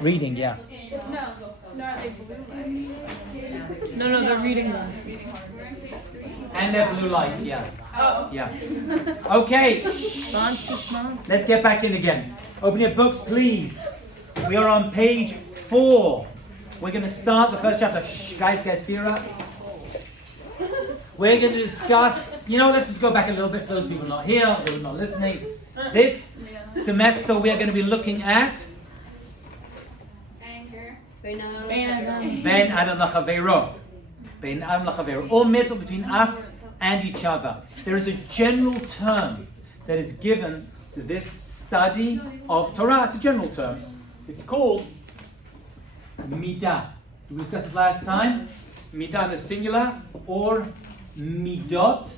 Reading, yeah. No, they're reading them. And their blue light, yeah. Oh. Yeah. Okay. Let's get back in again. Open your books, please. We are on page 4. We're going to start the first chapter. Shh, guys, fear up. We're going to discuss, let's just go back a little bit for those people not here, those not listening. This semester we are going to be looking at anger. Ben Adam Lachaveiro. Ben Adam Lachaveiro. Or mitzvah between us and each other. There is a general term that is given to this study of Torah. It's a general term. It's called midah. We discussed this last time. Midah in the singular or midot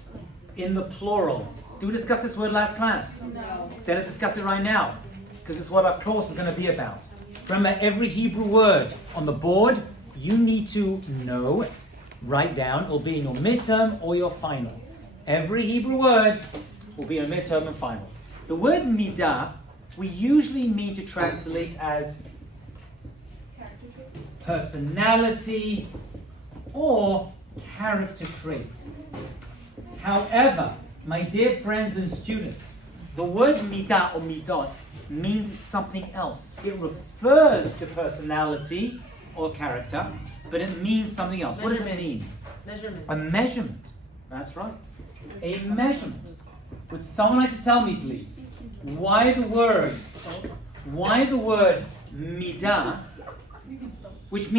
in the plural. Did we discuss this word last class? No. Then let's discuss it right now, because it's what our course is going to be about. Remember, every Hebrew word on the board, you need to know, write down. It'll be in your midterm or your final. Every Hebrew word will be in midterm and final. The word midah, we usually mean to translate as personality or character trait. However, my dear friends and students, the word midah or midot means something else. It refers to personality or character, but it means something else. What does it mean? Measurement. A measurement. That's right. A measurement. Would someone like to tell me, please, why the word midah, which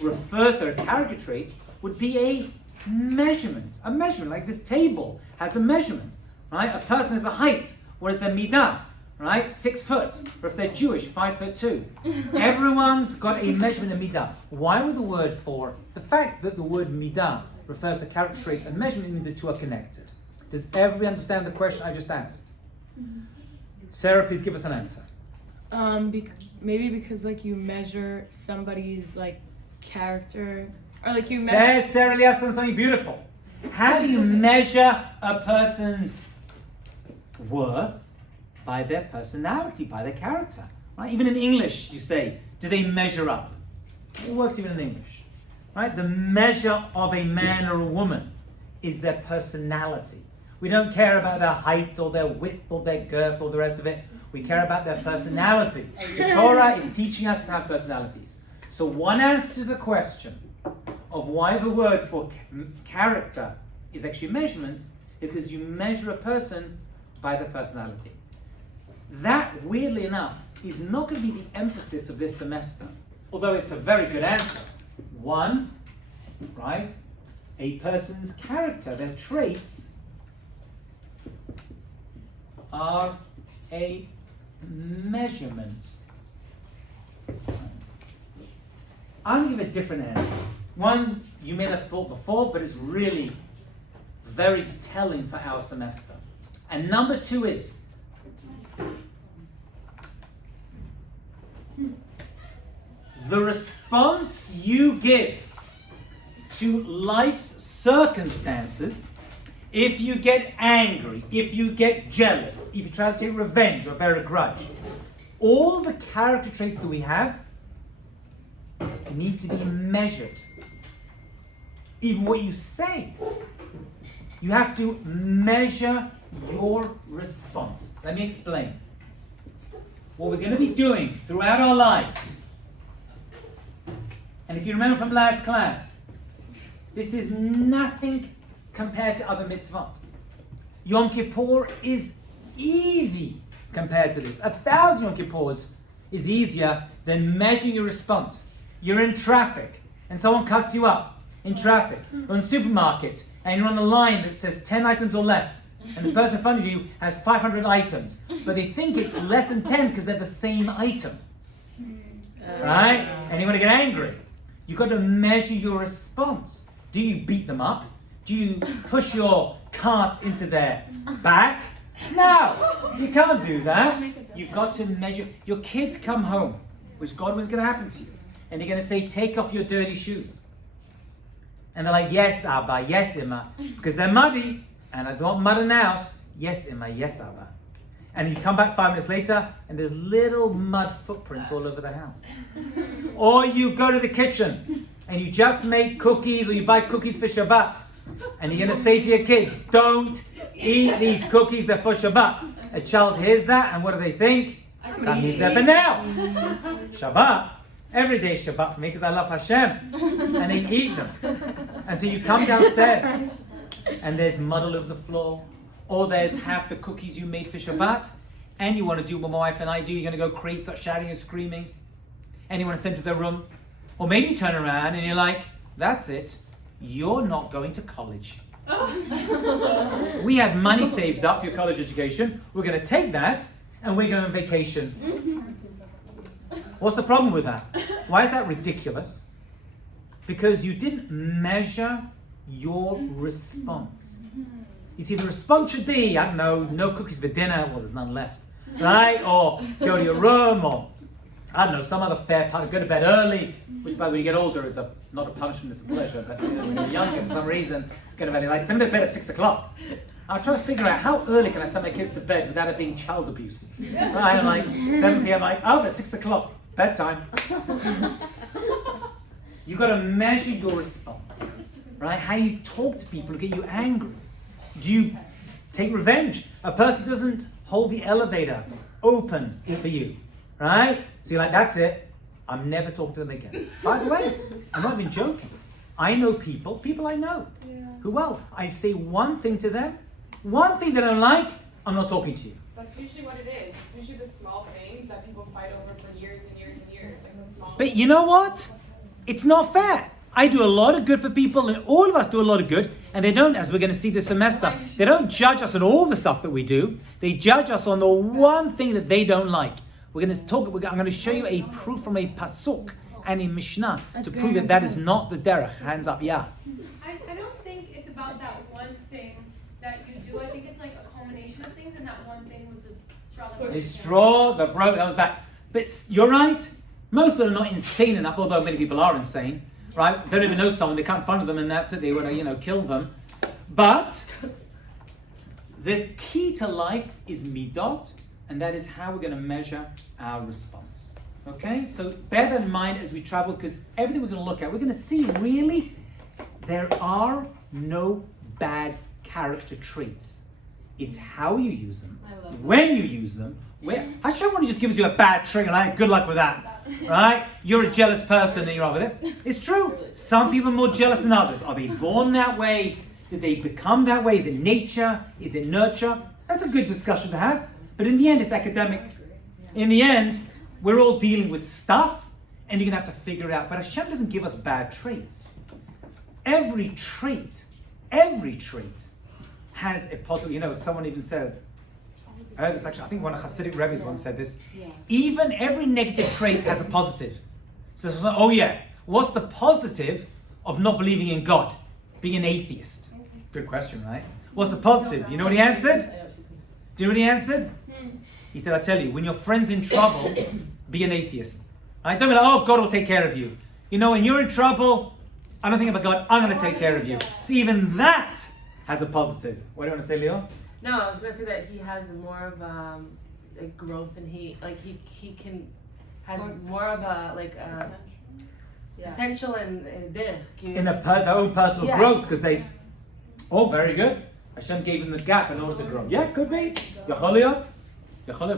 refers to a character trait, would be a measurement. A measurement, like this table has a measurement, right? A person has a height. What is their midah, right? 6 foot. Or if they're Jewish, 5'2". Everyone's got a measurement of midah. Why would the fact that the word midah refers to character traits and measurement means the two are connected? Does everybody understand the question I just asked? Sarah, please give us an answer. Maybe because you measure somebody's character, or you measure. Sarah Lee asked something beautiful. How do you measure a person's worth? By their personality, by their character. Right? Even in English, you say, do they measure up? It works even in English. Right? The measure of a man or a woman is their personality. We don't care about their height or their width or their girth or the rest of it. We care about their personality. The Torah is teaching us to have personalities. So one answer to the question of why the word for character is actually measurement is because you measure a person by their personality. That, weirdly enough, is not going to be the emphasis of this semester, although it's a very good answer. One, right, a person's character, their traits, are a measurement. I'm going to give a different answer. One you may have thought before, but it's really very telling for our semester. And number 2 is the response you give to life's circumstances. If you get angry, if you get jealous, if you try to take revenge or bear a grudge, all the character traits that we have need to be measured. Even what you say, you have to measure your response. Let me explain. What we're going to be doing throughout our lives, and if you remember from last class, this is nothing compared to other mitzvot. Yom Kippur is easy compared to this. 1,000 Yom Kippurs is easier than measuring your response. You're in traffic and someone cuts you up in traffic, or in a supermarket, and you're on a line that says 10 items or less, and the person in front of you has 500 items, but they think it's less than 10 because they're the same item. Right? And you want to get angry. You've got to measure your response. Do you beat them up? Do you push your cart into their back? No, you can't do that. You've got to measure. Your kids come home, which God was going to happen to you, and they're going to say, take off your dirty shoes. And they're like, yes, Abba, yes, Imma, because they're muddy, and I don't want mud in the house. Yes, Imma, yes, Abba. And you come back 5 minutes later, and there's little mud footprints all over the house. Or you go to the kitchen, and you just make cookies, or you buy cookies for Shabbat. And you're going to say to your kids, don't eat these cookies, they're for Shabbat. A child hears that, and what do they think? That means they're for now. Shabbat. Every day is Shabbat for me because I love Hashem. And they eat them. And so you come downstairs, and there's mud all over the floor, or there's half the cookies you made for Shabbat, and you want to do what my wife and I do, you're going to go crazy, start shouting and screaming, and you want to send to their room. Or maybe you turn around and you're like, that's it, you're not going to college. We had money saved up for your college education, we're going to take that, and we're going on vacation. What's the problem with that? Why is that ridiculous? Because you didn't measure your response. You see, the response should be, I don't know, no cookies for dinner, well, there's none left, right? Or go to your room, or I don't know, some other fair part, go to bed early, which by the way, you get older is not a punishment, it's a pleasure, but when you're younger, for some reason, go to bed like, send me to bed at 6 o'clock. I'm trying to figure out how early can I send my kids to bed without it being child abuse. Right? I'm like, 7 p.m., like, oh, it's 6 o'clock, bedtime. You've got to measure your response, right? How you talk to people who get you angry. Do you take revenge? A person doesn't hold the elevator open for you, right? So you're like, that's it. I'm never talking to them again. By the way, I'm not even joking. I know people I know, who, well, I say one thing to them, one thing they don't like, I'm not talking to you. That's usually what it is. It's usually the small things that people fight over for years and years and years. Like the small But you know what? It's not fair. I do a lot of good for people, and all of us do a lot of good, and they don't, as we're going to see this semester, they don't judge us on all the stuff that we do. They judge us on the one thing that they don't like. I'm going to show you a proof from a pasuk and a mishnah to prove that that is not the derech. Hands up, yeah. I don't think it's about that one thing that you do. I think it's like a combination of things, and that one thing was a straw that A straw that broke that was back. But you're right. Most people are not insane enough, although many people are insane. Right? They don't even know someone, they can't find them, and that's it, they want to, kill them. But the key to life is midot, and that is how we're going to measure our response. Okay? So bear that in mind as we travel, because everything we're going to look at, we're going to see really there are no bad character traits. It's how you use them, when you use them. Hashem wouldn't just gives you a bad trait and like, good luck with that. Right? You're a jealous person and you're on with it. It's true. Some people are more jealous than others. Are they born that way? Did they become that way? Is it nature? Is it nurture? That's a good discussion to have. But in the end, it's academic. In the end, we're all dealing with stuff and you're going to have to figure it out. But Hashem doesn't give us bad traits. Every trait has a positive. Someone even said, I heard this actually, I think one of Hasidic rabbis once said this. Yeah. Even every negative trait has a positive. So it's like, oh yeah, what's the positive of not believing in God? Being an atheist. Good question, right? What's the positive? You know what he answered? Do you know what he answered? He said, I tell you, when your friend's in trouble, be an atheist. Right? Don't be like, oh, God will take care of you. When you're in trouble, I don't think about God, I'm going to take care of you. So even that has a positive. What do you want to say, Leo? No, I was gonna say that he has more of a growth, and he has more of a potential and derech. In their own personal growth, because they. Oh, very good. Hashem gave him the gap in order to grow. Yeah, could be. Yacholiyot,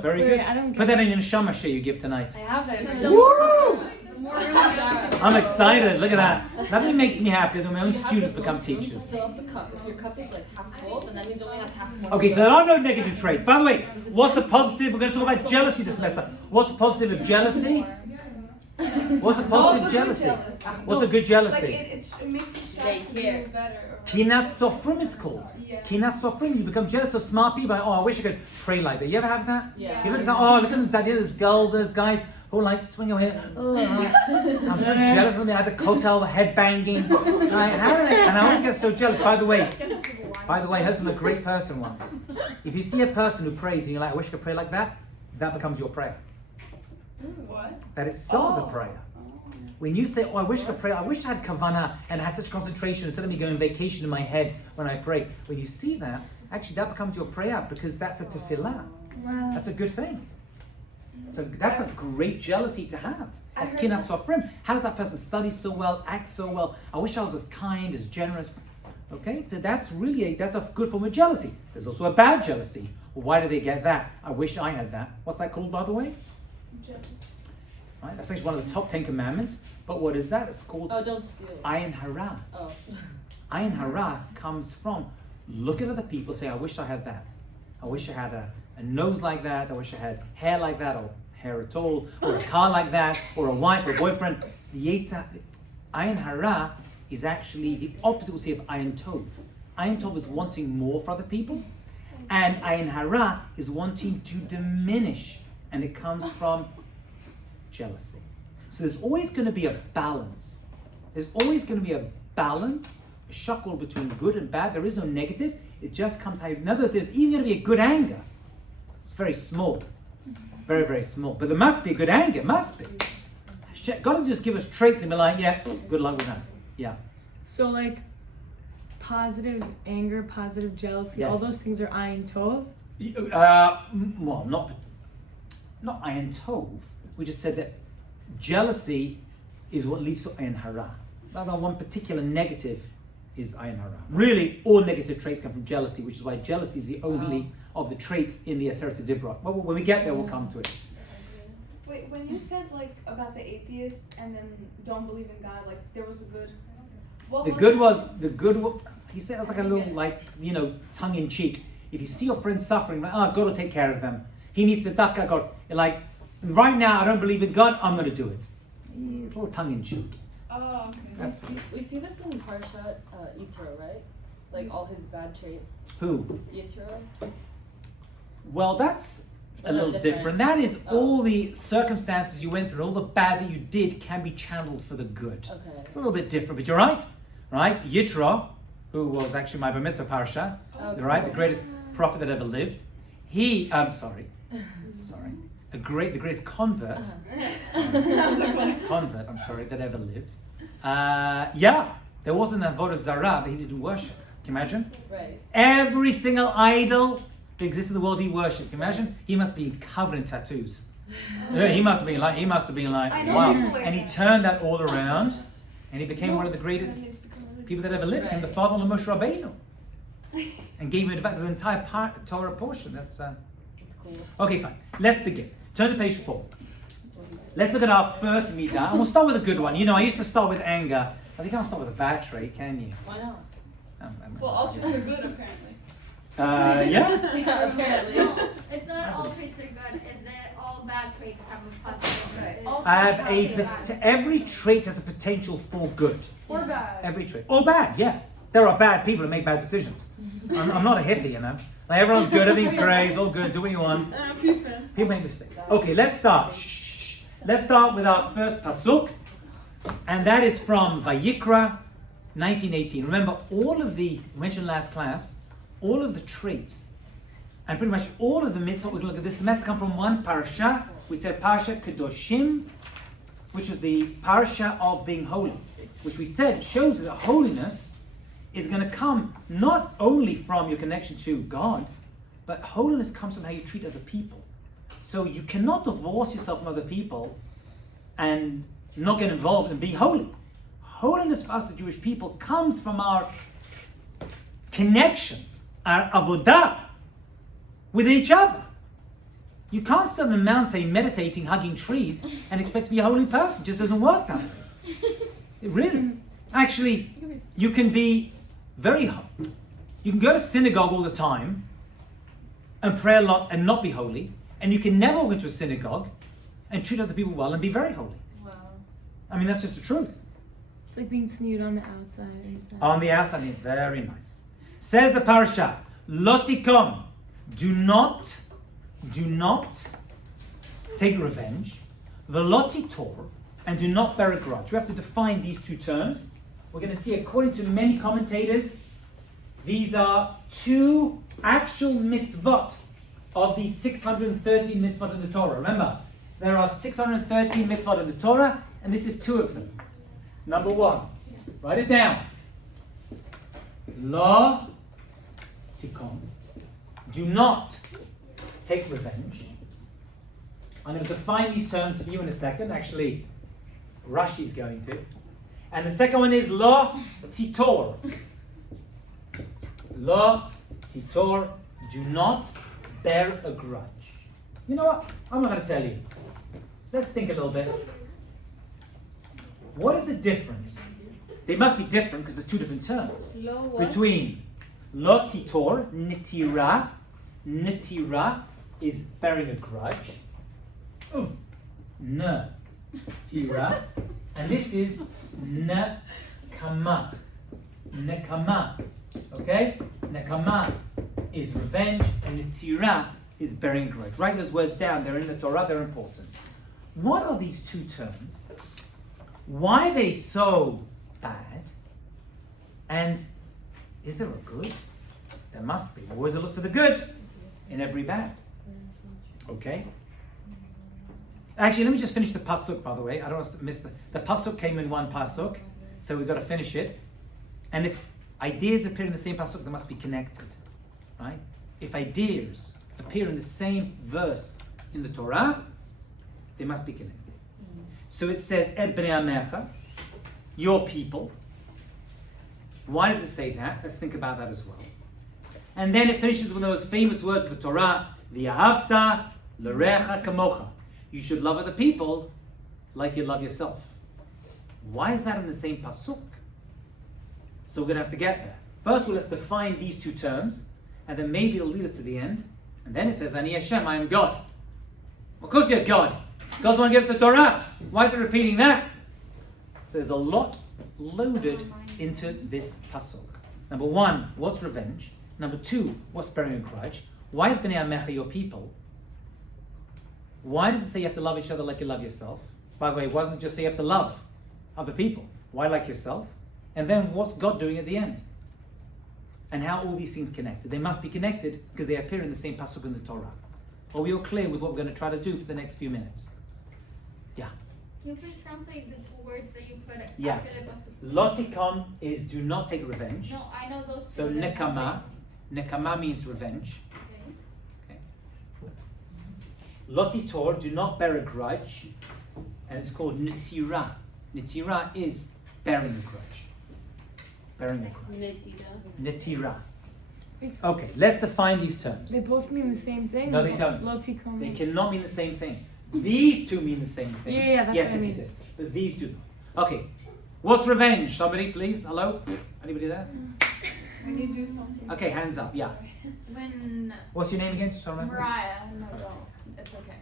very good. Put that in your neshama share you give tonight. I have that. Woo! I'm excited. Look at that. Nothing makes me happier than my own students become teachers. Fill up the cup. If your cup is like half full, then that means you only have half full. Okay, so there are no negative traits. By the way, what's the positive? We're going to talk about jealousy this semester. What's the positive of jealousy? What's the positive jealousy? What's a good jealousy? It makes you strive to do better. Kinat Sofrim is called. Kinat Sofrim. You become jealous of smart people. Like, oh, I wish I could pray like that. You ever have that? Yeah. You ever say, oh, look at them. There's girls, there's guys who like swing over here. Oh, I'm so jealous when they have the kotel, the head banging. And I always get so jealous. By the way, I heard from a great person once. If you see a person who prays and you're like, I wish I could pray like that, that becomes your prayer. What? That itself is a prayer. When you say, oh, I wish I could pray, I wish I had kavanah and had such concentration instead of me going vacation in my head when I pray. When you see that, actually that becomes your prayer because that's a tefillah. Wow. That's a good thing. So that's a great jealousy to have. As kinas sofrim. How does that person study so well, act so well? I wish I was as kind, as generous. Okay, so that's really that's a good form of jealousy. There's also a bad jealousy. Well, why do they get that? I wish I had that. What's that called, by the way? Right, that's actually one of the top 10 commandments. But what is that? It's called don't steal. ayin hara. Oh. Ayin hara comes from look at other people, say, I wish I had that. I wish I had a nose like that. I wish I had hair like that, or hair at all, or a car like that, or a wife or a boyfriend. The ayin hara is actually the opposite, we'll say, of ayin tov. Ayin tov is wanting more for other people, and ayin hara is wanting to diminish, and it comes from jealousy. So there's always going to be a balance. There's always going to be a balance, a shakul between good and bad. There is no negative. It just comes how. In other words, there's even going to be a good anger. It's very small, very, very small. But there must be a good anger. Must be. God doesn't just give us traits and be like, yeah, good luck with that. Yeah. So like positive anger, positive jealousy, Yes. all those things are ayin tov. Well, not ayin tov. We just said that jealousy is what leads to ayin hara. That one particular negative is ayin hara. Really, all negative traits come from jealousy, which is why jealousy is the only of the traits in the Aseret Dibra. Well, when we get there, we'll come to it. Wait, when you said like about the atheists and then don't believe in God, like there was a good. The good was, he said it was like a little, like, tongue in cheek. If you see your friend suffering, like, God will take care of them. He needs to tzedakah, God. You're like, right now I don't believe in God, I'm going to do it. It's a little tongue in cheek. Oh, okay. That's We see this in Parshat Yitro, right? Like all his bad traits. who? Yitro. Well, that's a A little little different. different. That is Oh. all the circumstances you went through, all the bad that you did can be channeled for the good. Okay. It's a little bit different, but you're right. Right? Yitro, who was actually my Bar Mitzvah Parsha, Okay. right? The greatest prophet that ever lived. He, sorry, the greatest convert, convert, I'm sorry, that ever lived. Yeah, there wasn't an avodah zarah that he didn't worship. Can you imagine? Right. Every single idol that exists in the world he worshipped. Can you imagine? He must be covered in tattoos. Yeah, he must have been like, I know wow. people like And he that. turned that all around, and he became one of the greatest people that ever lived. Became the Right. father of Moshe Rabbeinu, and gave him advice. There's an entire Torah portion. That's It's cool. okay. Fine. Let's begin. Turn to page 4. Let's look at our first midah, and we'll start with a good one. I used to start with anger. I think I'll start with a bad trait. Can you? Why not? Well, all traits are good apparently. Yeah. Yeah, apparently. No, it's not all traits are good. It's that all bad traits have a positive. Right. All I have traits have every trait has a potential for good. Or bad. Every trait. Or bad, yeah. There are bad people that make bad decisions. I'm not a hippie, Like everyone's good, everything's great, it's all good, do what you want. People make mistakes. Okay, let's start. Shh. Let's start with our first pasuk. And that is from Vayikra 19:18. Remember, all of the, mentioned last class, all of the traits, and pretty much all of the mitzvot we're going to look at this semester come from one parasha. We said Parasha Kedoshim, which is the parasha of being holy, which we said shows that holiness is going to come not only from your connection to God, but holiness comes from how you treat other people. So you cannot divorce yourself from other people and not get involved in being holy. Holiness for us, the Jewish people, comes from our connection, our avodah with each other. You can't sit on a mountain meditating, hugging trees, and expect to be a holy person. It just doesn't work that way. It really. Actually, you can be you can go to synagogue all the time and pray a lot and not be holy, and you can never walk into a synagogue and treat other people well and be very holy. Wow. I mean, that's just the truth. It's like being sneered on the outside. Inside. On the outside, very nice. Says the parasha, Lotikom, do not take revenge, the Lotitor, and do not bear a grudge. We have to define these two terms. We're going to see, according to many commentators, these are two actual mitzvot of the 613 mitzvot in the Torah. Remember, there are 613 mitzvot in the Torah, and this is two of them. Number 1, write it down. Lo tikom. Do not take revenge. I'm going to define these terms for you in a second. Actually, Rashi's going to. And the second one is lo titor. Lo titor, do not bear a grudge. You know what? I'm not going to tell you. Let's think a little bit. What is the difference? They must be different because they're two different terms. Between lo titor, nitira. Nitira is bearing a grudge. Tira. And this is nekama. Nekama. Okay? Nekama is revenge, and nitira is bearing a grudge. Write those words down. They're in the Torah. They're important. What are these two terms? Why are they so bad? And is there a good? There must be. Always a look for the good in every bad. Okay? Actually, let me just finish the pasuk, by the way. I don't want to miss the pasuk came in one pasuk, so we've got to finish it. And if ideas appear in the same pasuk, they must be connected, right? If ideas appear in the same verse in the Torah, they must be connected. So it says, Et bnei amecha, your people. Why does it say that? Let's think about that as well. And then it finishes with those famous words of the Torah, V'ahavta l'recha kamocha. You should love other people like you love yourself. Why is that in the same pasuk? So we're going to have to get there. First, let's define these two terms, and then maybe it'll lead us to the end. And then it says, Ani Hashem, I am God. Of course you're God. God's the one who gives the Torah. Why is it repeating that? So there's a lot loaded into this pasuk. Number one, what's revenge? Number two, what's bearing a grudge? Why is bnei amecha your people? Why does it say you have to love each other like you love yourself? By the way, why doesn't it just say you have to love other people? Why like yourself? And then what's God doing at the end? And how all these things connected? They must be connected because they appear in the same pasuk in the Torah. Are we all clear with what we're going to try to do for the next few minutes? Yeah. Can you please translate the words that you put after Yeah. the pasuk? Lotikon is do not take revenge. No, I know those. So two that nekama. Nekama means revenge. Lotitor, do not bear a grudge. And it's called nitira. Nitira is bearing a grudge. Bearing a grudge. Nitira. Okay, let's define these terms. They both mean the same thing? No, they don't. Lotikon. They cannot mean the same thing. These two mean the same thing. Yeah, that's yes, what I mean. yes. But these do not. Okay. What's revenge? Somebody, please. Hello? Anybody there? When you do something. Okay, hands up. Yeah. When What's your name again? Just so I remember. Mariah, no, don't. It's okay.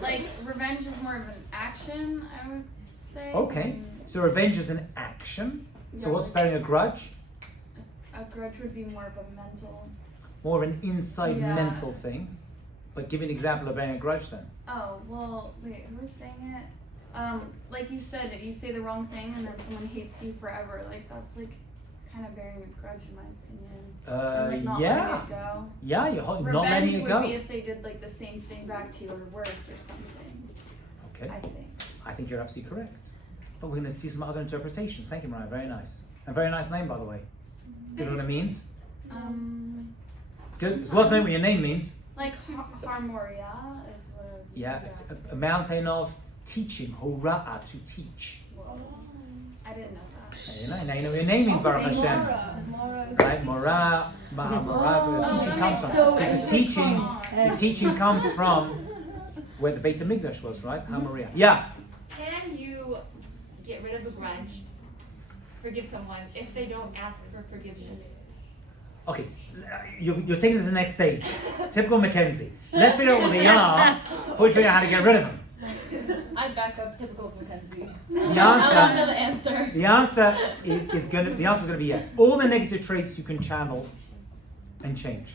Like revenge is more of an action, I would say. Okay. So revenge is an action. So Yeah. what's bearing a grudge? A grudge would be more of a mental. More of an inside Yeah. mental thing. But give me an example of bearing a grudge then. Oh, well, wait, who was saying it? Like you said, you say the wrong thing and then someone hates you forever. Like that's like kind of bearing a grudge in my opinion. And, like, not Yeah. letting it go. Yeah, you're not Revenge letting it would go. be if they did like the same thing back to you or worse or something. Okay. I think. I think you're absolutely correct. But we're going to see some other interpretations. Thank you, Mariah. Very nice. And very nice name, by the way. Do you know what it means? Good. It's well known what your name means. Like harmoria is what. Yeah, a mountain of teaching. Hora'ah, to teach. I didn't know that. Now you know what your name means, Baruch Hashem. Right? Morah, where the teaching comes from. so Because the teaching comes from where the Beit HaMikdash was, right? Hamoria. Yeah. Can you get rid of a grudge, forgive someone, if they don't ask for forgiveness? Okay, you're taking this to the next stage. Typical Mackenzie. Let's figure out what they are before we figure out how to get rid of them. I back up typical Mackenzie. The I don't know answer, the answer. the answer is gonna be yes. All the negative traits you can channel and change.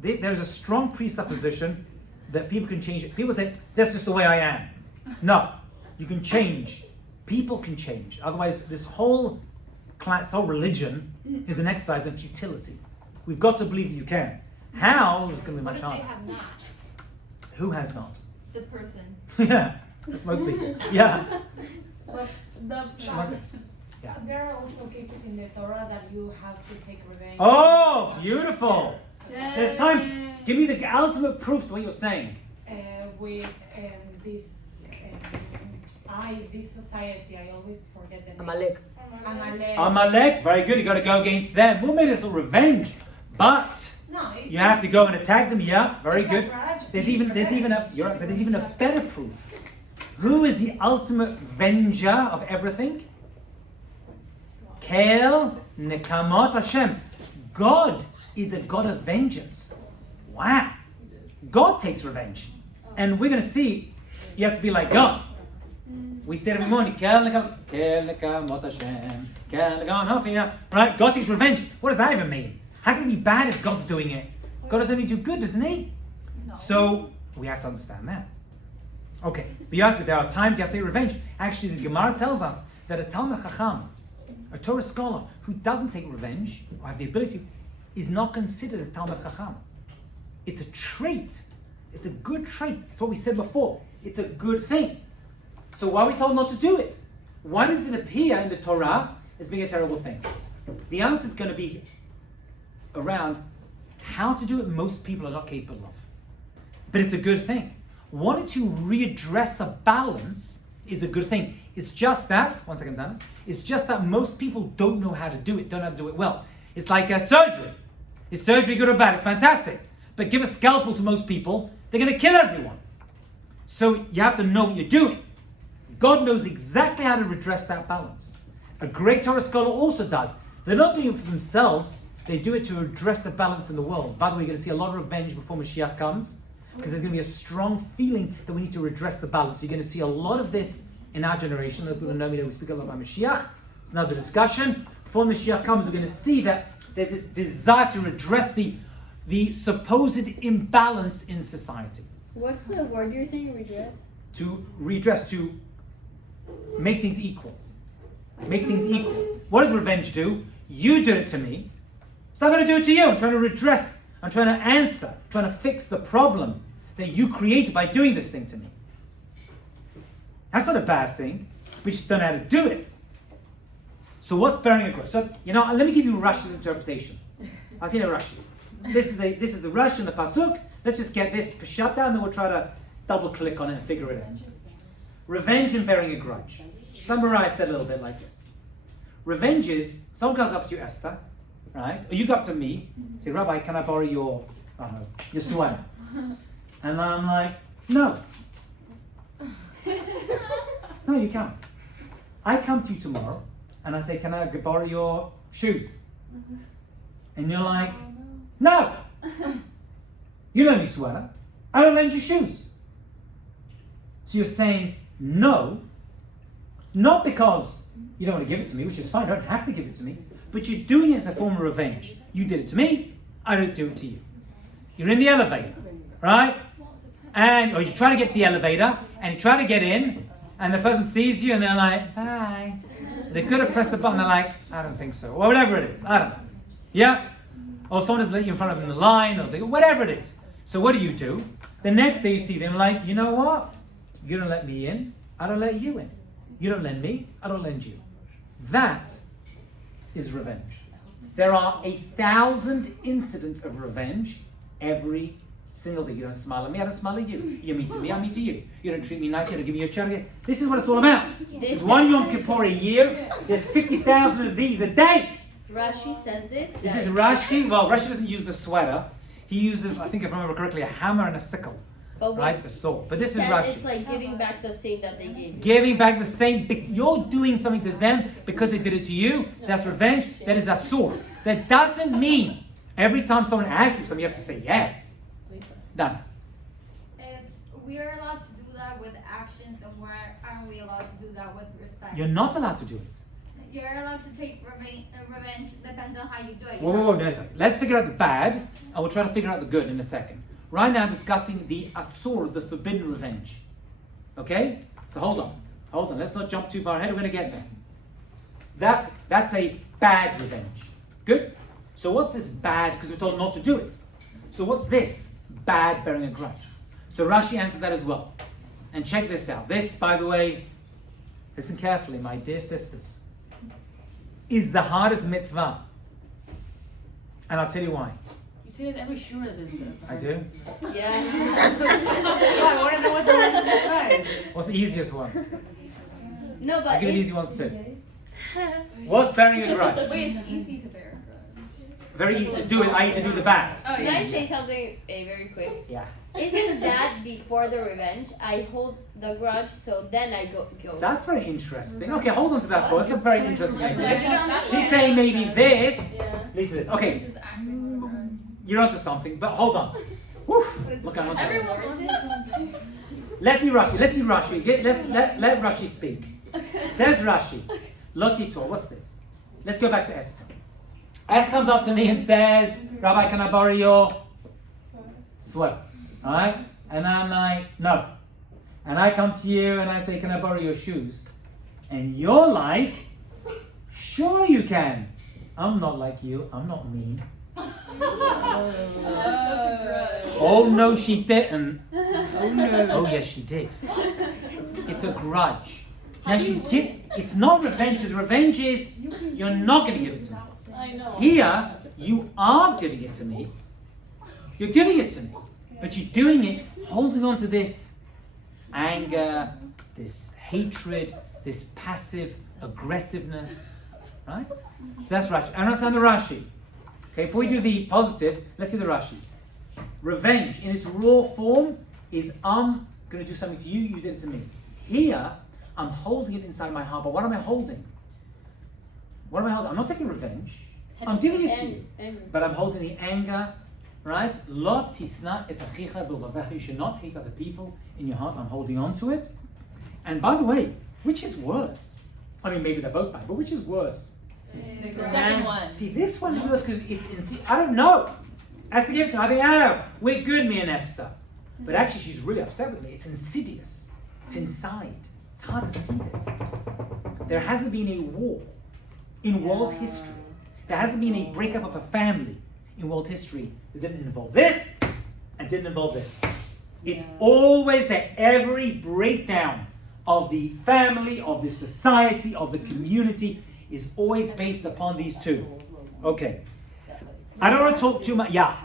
There's a strong presupposition that people can change it. People say, that's just the way I am. No, you can change. People can change. Otherwise, this whole class, whole religion is an exercise in futility. We've got to believe that you can. How is going to be What much if they harder. have not? Who has not? The person. Yeah, that's most people. Yeah. But the Yeah. There are also cases in the Torah that you have to take revenge. Oh, beautiful. There's time. Give me the ultimate proof to what you're saying. With this society, I always forget the name. Amalek. Amalek, very good. You got to go against them. We'll make this a revenge, but No, you have to go and attack them. Yeah, very it's a good. grudge. There's even a you're right, but there's even a better proof. Who is the ultimate venger of everything? Kel Nekamot Hashem. God is a God of vengeance. Wow. God takes revenge. And we're going to see, you have to be like God. We say every morning, Kel Nekamot Hashem. Kel Nekamot. Right? God takes revenge. What does that even mean? How can it be bad if God's doing it? God does only do good, doesn't he? No. So, we have to understand that. Okay, but you ask if there are times you have to take revenge. Actually, the Gemara tells us that a Talmud Chacham, a Torah scholar who doesn't take revenge or have the ability to, is not considered a Talmud Chacham. It's a trait. It's a good trait. It's what we said before. It's a good thing. So why are we told not to do it? Why does it appear in the Torah as being a terrible thing? The answer is going to be around how to do it most people are not capable of. But it's a good thing. Wanting to readdress a balance is a good thing. It's just that, one second, Dan. It's just that most people don't know how to do it, don't know how to do it well. It's like surgery. Is surgery good or bad? It's fantastic. But give a scalpel to most people, they're going to kill everyone. So you have to know what you're doing. God knows exactly how to redress that balance. A great Torah scholar also does. They're not doing it for themselves. They do it to address the balance in the world. By the way, you're going to see a lot of revenge before Mashiach comes, because there's going to be a strong feeling that we need to redress the balance. You're going to see a lot of this in our generation. Those people know me, we speak a lot about Mashiach. It's another discussion. Before Mashiach comes, we're going to see that there's this desire to redress the supposed imbalance in society. What's the word you're saying, redress? To redress, to make things equal. Make things equal. What does revenge do? You did it to me, so I'm going to do it to you. I'm trying to redress. I'm trying to answer. I'm trying to fix the problem that you created by doing this thing to me. That's not a bad thing. We just don't know how to do it. So what's bearing a grudge? So, let me give you Rashi's interpretation. I'll tell you Rashi. This is the Rashi and the Pasuk. Let's just get this shut down, and then we'll try to double click on it and figure it out. Revenge and bearing a grudge. Summarize it a little bit like this. Revenge is, someone comes up to you, Esther, right? Or you go up to me, say, Rabbi, can I borrow your sweater? And I'm like, no. No, you can't. I come to you tomorrow, and I say, can I borrow your shoes? And you're like, no. You don't lend me sweater. I don't lend you shoes. So you're saying no, not because you don't want to give it to me, which is fine, you don't have to give it to me, but you're doing it as a form of revenge. You did it to me, I don't do it to you. You're in the elevator, right? Or you're trying to get the elevator, and you try to get in, and the person sees you, and they're like, bye. They could have pressed the button, they're like, I don't think so, or whatever it is, I don't know. Yeah? Or someone has let you in front of them in the line, or whatever it is. So what do? The next day you see them like, you know what? You don't let me in, I don't let you in. You don't lend me, I don't lend you. That is revenge. There are 1,000 incidents of revenge every single day. You don't smile at me, I don't smile at you. You're mean to me, I'm mean to you. You don't treat me nice, you don't give me your charity. This is what it's all about. There's one Yom Kippur a year, there's 50,000 of these a day. Rashi says this. This is Rashi. Well, Rashi doesn't use the sweater. He uses, I think if I remember correctly, a hammer and a sickle. But right? A sword. But this is Rashi. It's like giving back the same that they gave you. Giving back the same. You're doing something to them because they did it to you. That's revenge. That is a sword. That doesn't mean every time someone asks you something, you have to say yes. Done. If we are allowed to do that with actions, then why aren't we allowed to do that with respect? You're not allowed to do it. You're allowed to take revenge, depends on how you do it. Whoa. No. Let's figure out the bad, and we'll try to figure out the good in a second. Right now, discussing the asur, the forbidden revenge. Okay? So hold on. Let's not jump too far ahead. We're going to get there. That's a bad revenge. Good? So what's this bad? Because we're told not to do it. So what's this? Bad bearing a grudge. So Rashi answers that as well. And check this out. This, by the way, listen carefully, my dear sisters, is the hardest mitzvah. And I'll tell you why. see that every shura there's the. I do. Yeah. I want to know what the one is. What's the easiest one? No, but I'll give you the it's easy ones too. What's bearing a grudge? Wait, it's easy to bear. Very easy to do it. I need to do the back. Oh, Can I say something very quick? Yeah. Isn't that before the revenge? I hold the grudge, so then I go. That's very interesting. Okay, hold on to that for. That's a very interesting thing. That's She's saying maybe this. Yeah. Lisa, this. Okay, Which is acting like a grudge. you're onto something, but hold on. Woo. Look, I'm onto something. Everyone's onto something. Let's see Rashi. Let's see Rashi. Let Rashi speak. Says Rashi. Lotito, what's this? Let's go back to Esther. Esther comes up to me and says, Rabbi, can I borrow your sweater? Alright? And I'm like, no. And I come to you and I say, can I borrow your shoes? And you're like, sure you can. I'm not like you. I'm not mean. Oh no, she didn't. Oh no. Oh yes, she did. It's a grudge. Now it's not revenge, because revenge is you're not going to give it to me. I know. Here, you are giving it to me. You're giving it to me. But you're doing it holding on to this anger, this hatred, this passive aggressiveness. Right? So that's Rashi. And understand the Rashi. Okay, before we do the positive, let's see the Rashi. Revenge in its raw form is I'm going to do something to you, you did it to me. Here, I'm holding it inside my heart. But what am I holding? What am I holding? I'm not taking revenge. I'm giving it to you. But I'm holding the anger, right? Lo tisna et achicha b'levavecha. You should not hate other people in your heart. I'm holding on to it. And by the way, which is worse? I mean, maybe they're both bad, but which is worse? The second one. See, this one is worse because I don't know. Esther gave it to me. I think, oh, we're good, me and Esther. But actually, she's really upset with me. It's insidious. It's inside. It's hard to see this. There hasn't been a war in world history. There hasn't been a breakup of a family in world history that didn't involve this and didn't involve this. It's always that every breakdown of the family, of the society, of the community is always based upon these two. Okay. I don't want to talk too much. Yeah.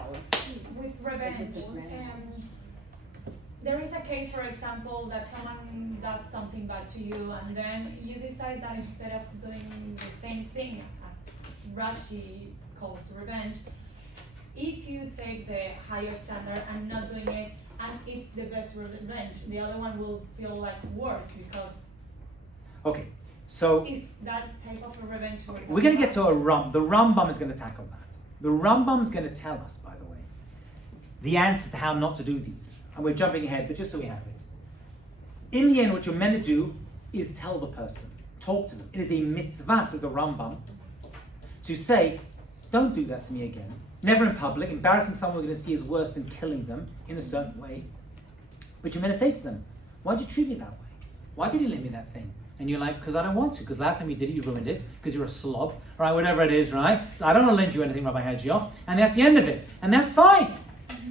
With revenge, there is a case, for example, that someone does something bad to you, and then you decide that instead of doing the same thing as Rashi calls revenge, if you take the higher standard and not doing it, and it's the best revenge, the other one will feel like worse because. Okay. So is that type of a revenge? we're going to get to a Ram. The Rambam is going to tackle that. The Rambam is going to tell us, by the way, the answer to how not to do these. And we're jumping ahead, but just so we have it. In the end, what you're meant to do is tell the person, talk to them. It is a mitzvah, says the Rambam, to say, don't do that to me again. Never in public. Embarrassing someone we're going to see is worse than killing them in a certain way. But you're meant to say to them, why did you treat me that way? Why did you lend me that thing? And you're like, because I don't want to, because last time you did it, you ruined it, because you're a slob, right, whatever it is, right? So I don't want to lend you anything, Rabbi Hajioff, and that's the end of it. And that's fine.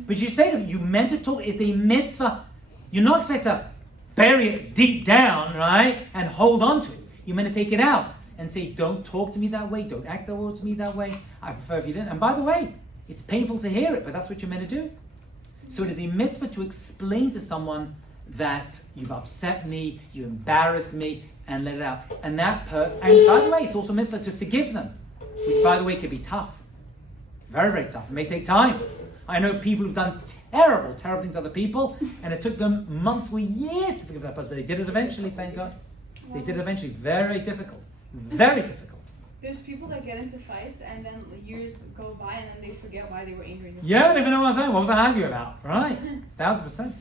But you say to them, you meant to talk, it's a mitzvah. You're not expected to bury it deep down, right, and hold on to it. You're meant to take it out and say, don't talk to me that way, don't act to me that way. I prefer if you didn't. And by the way, it's painful to hear it, but that's what you're meant to do. So it is a mitzvah to explain to someone that you've upset me, you embarrassed me, and let it out. And and by the way, it's also a mitzvah to forgive them, which by the way can be tough. Very, very tough. It may take time. I know people who've done terrible, terrible things to other people, and it took them months or years to forgive that person, but they did it eventually, thank God. They did it eventually. Very, very difficult. Very difficult. There's people that get into fights and then years go by and then they forget why they were angry. Yeah, I don't even know what I'm saying. What was I arguing about? Right. 1000%.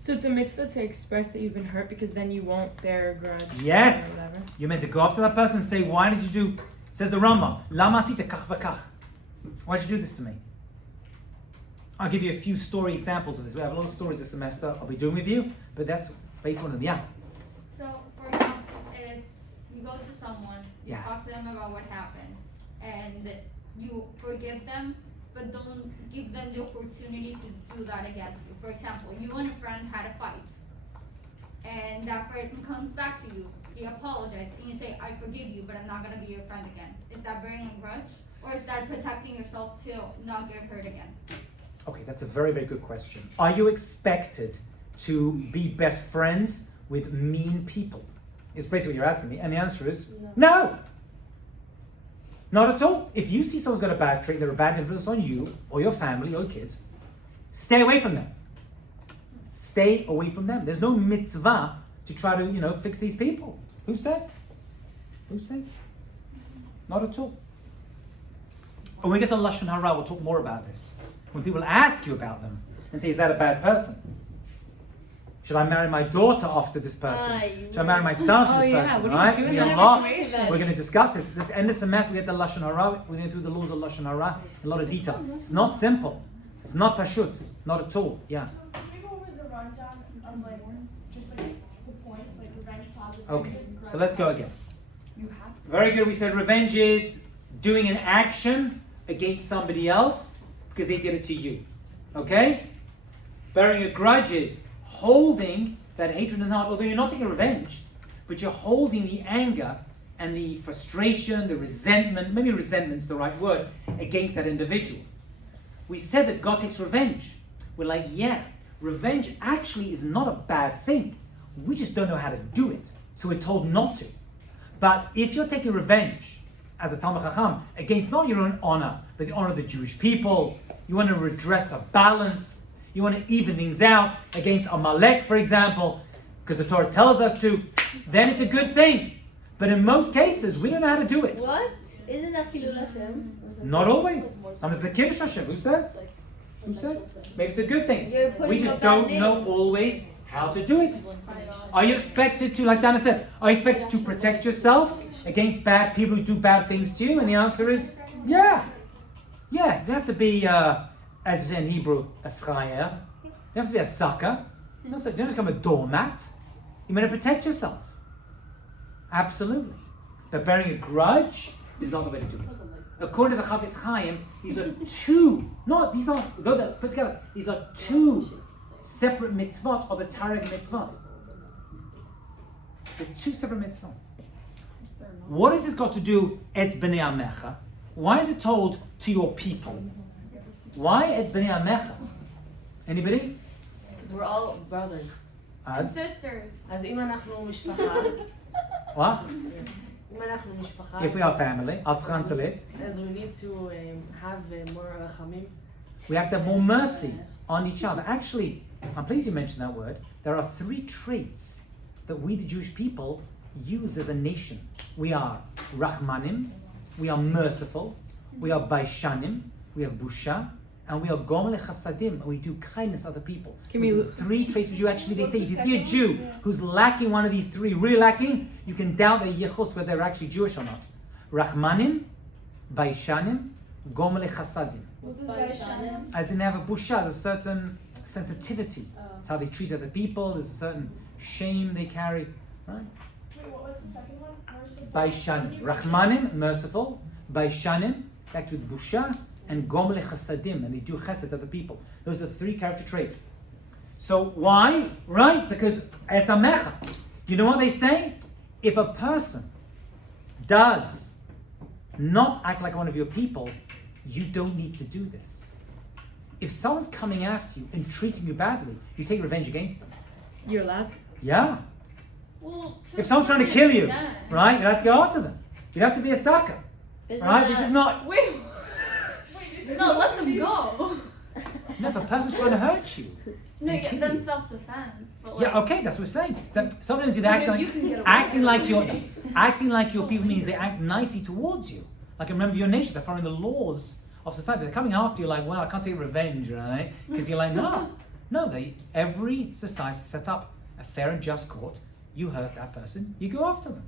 So it's a mitzvah to express that you've been hurt because then you won't bear a grudge. Yes. Or whatever. You're meant to go up to that person and say, why did you do, says the Rambam, Lama asita kach v'kach. Why did you do this to me? I'll give you a few story examples of this. We have a lot of stories this semester I'll be doing with you, but that's based on them. Yeah. So, for example, if you go to someone, you Yeah. talk to them about what happened, and you forgive them, but don't give them the opportunity to do that against you. For example, you and a friend had a fight, and that person comes back to you, you apologize, and you say, I forgive you, but I'm not gonna be your friend again. Is that bearing a grudge? Or is that protecting yourself to not get hurt again? Okay, that's a very, very good question. Are you expected to be best friends with mean people? Is basically what you're asking me. And the answer is no. Not at all. If you see someone's got a bad trait, they're a bad influence on you or your family or your kids, stay away from them. Stay away from them. There's no mitzvah to try to, fix these people. Who says? Who says? Not at all. When we get to Lashon Hara, we'll talk more about this. When people ask you about them and say, is that a bad person? Should I marry my daughter after this person? Should I marry my son to this person? Right? We're going to discuss this. This end of semester, we get to Lashon Hara. We're going through the laws of Lashon Hara in a lot of detail. It's not simple. It's not pashut. Not at all. Yeah. Can we go over the rundown of just the points, like revenge, positive? Okay. So let's go again. Very good. We said revenge is doing an action against somebody else because they did it to you. Okay? Bearing a grudge is holding that hatred in the heart, although you're not taking revenge, but you're holding the anger and the frustration, the resentment, maybe resentment's the right word, against that individual. We said that God takes revenge. We're like, yeah, revenge actually is not a bad thing. We just don't know how to do it. So we're told not to. But if you're taking revenge as a Talmid Chacham against not your own honor, but the honor of the Jewish people, you want to redress a balance, you want to even things out against Amalek, for example, because the Torah tells us to, then it's a good thing. But in most cases, we don't know how to do it. What? Isn't that Chilul Hashem? Not always. Sometimes it's a Kiddush Hashem. Who says? Who says? Maybe it's a good thing. We just don't know always how to do it. Are you expected to, like Dana said, are you expected to protect yourself against bad people who do bad things to you? And the answer is, yeah. Yeah, you don't have to be, as we say in Hebrew, a frayer. You don't have to be a sucker. You don't have to become a doormat. You want to protect yourself. Absolutely. But bearing a grudge is not the way to do it. According to the Chavetz Chaim, these are two separate mitzvot of the Tarek mitzvot. The two separate mitzvot. What has this got to do et bnei amecha? Why is it told to your people? Why et bnei amecha? Anybody? Because we're all brothers. As? Sisters. אז אם אנחנו משפחה, What? אם אנחנו משפחה, If we are family, I'll translate. as we need to have more rachamim. We have to have more mercy on each other. Actually, I'm pleased you mentioned that word. There are three traits that we, the Jewish people, use as a nation. We are Rahmanim, we are merciful, we are Baishanim, we have Busha, and we are Gomel Chasadim, and we do kindness to other people. Those are the three traits which you actually, they say, if you see a Jew who's lacking one of these three, really lacking, you can doubt their yichus, whether they're actually Jewish or not. Rahmanim, Baishanim, Gomel Chasadim. What does Baishanim? As in they have a busha, there's a certain sensitivity. It's how they treat other people, there's a certain shame they carry. Right? Wait, what's the second one? Baishanim. Rahmanim, merciful. Baishanim, act with busha. And gomle chasadim, and they do chesed to other people. Those are the three character traits. So why? Right? Because etamecha. You know what they say? If a person does not act like one of your people, you don't need to do this. If someone's coming after you and treating you badly, you take revenge against them. You're allowed to. Yeah. Well, If someone's trying to kill you, right, you have to go after them. You have to be a sucker. Right? This is not. Wait, no, let them go. No, if a person's trying to hurt you. No, and yeah, kill then you. self-defense. But Yeah, okay, that's what we're saying. That sometimes they act acting like your people means they act nicely towards you. Like a member of your nation, they're following the laws of society. They're coming after you like, well, I can't take revenge, right? Because you're like, no, every society set up a fair and just court. You hurt that person, you go after them.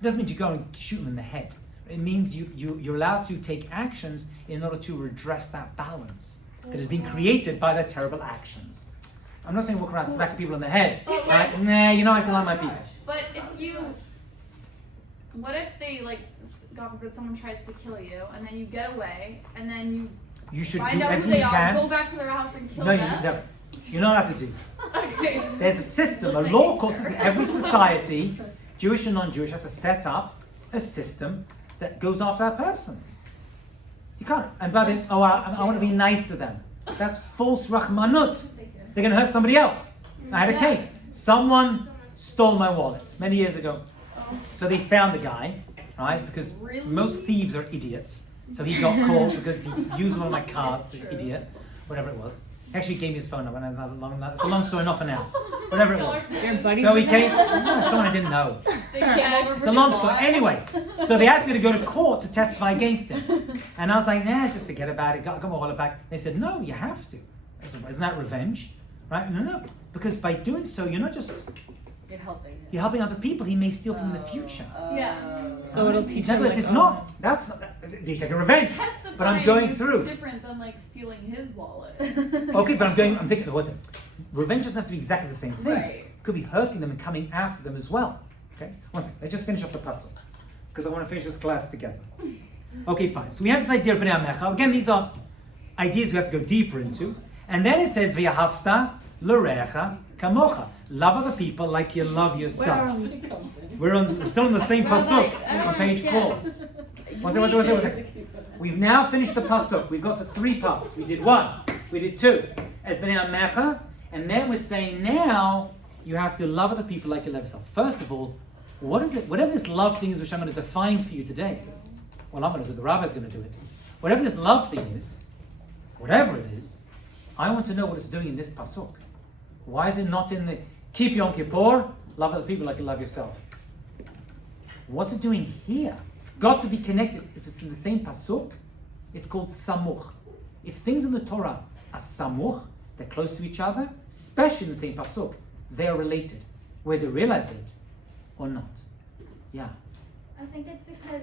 It doesn't mean you go and shoot them in the head. It means you're allowed to take actions in order to redress that balance that has been created by their terrible actions. I'm not saying walk around smacking people in the head. Right? Nah, you know I still like my people. But what if they, like, God forbid, someone tries to kill you, and then you get away, and then You should find do out who everything they you are, can. go back to their house and kill No, them? you're not allowed to do. Okay. There's a system, a law court system. Every society Jewish and non-Jewish, has to set up a system that goes after that person. You can't. And by the I want to be nice to them. That's false rahmanut. They're going to hurt somebody else. I had a case. Someone stole my wallet many years ago. So they found the guy, right? Because most thieves are idiots. So he got caught because he used one of my cards, the idiot, whatever it was. He actually gave me his phone number, and it's a long story, not for now. Whatever it was. So he came, someone I didn't know. It's a long story. Anyway, so they asked me to go to court to testify against him. And I was like, nah, just forget about it, got my wallet back. They said, no, you have to. I said, isn't that revenge? Right? No. Because by doing so, you're not just... You're helping him. You're helping other people. He may steal from the future. So it'll teach him. It's not. That's not. You're taking revenge. But I'm going through. Different than like stealing his wallet. Okay, but I'm thinking. Revenge doesn't have to be exactly the same thing. Right. It could be hurting them and coming after them as well. Okay. One second. Let's just finish off the puzzle because I want to finish this class together. Okay, fine. So we have this idea of bnei amecha. Again, these are ideas we have to go deeper into. And then it says v'yahavta l'recha kamocha. Love other people like you love yourself. We're still on the same pasuk on page 4. One second. We've now finished the pasuk. We've got to 3 parts. We did 1. We did 2. Et bnei amecha. And then we're saying now you have to love other people like you love yourself. First of all, what is it? Whatever this love thing is, which I'm going to define for you today. Well, I'm going to do it. The rabbi's going to do it. Whatever this love thing is, whatever it is, I want to know what it's doing in this pasuk. Why is it not in the keep Yom Kippur, love other people like you love yourself? What's it doing here? It's got to be connected. If it's in the same pasuk, it's called samuch. If things in the Torah are samuch, they're close to each other, especially in the same pasuk, they are related, whether they realize it or not. Yeah. I think it's because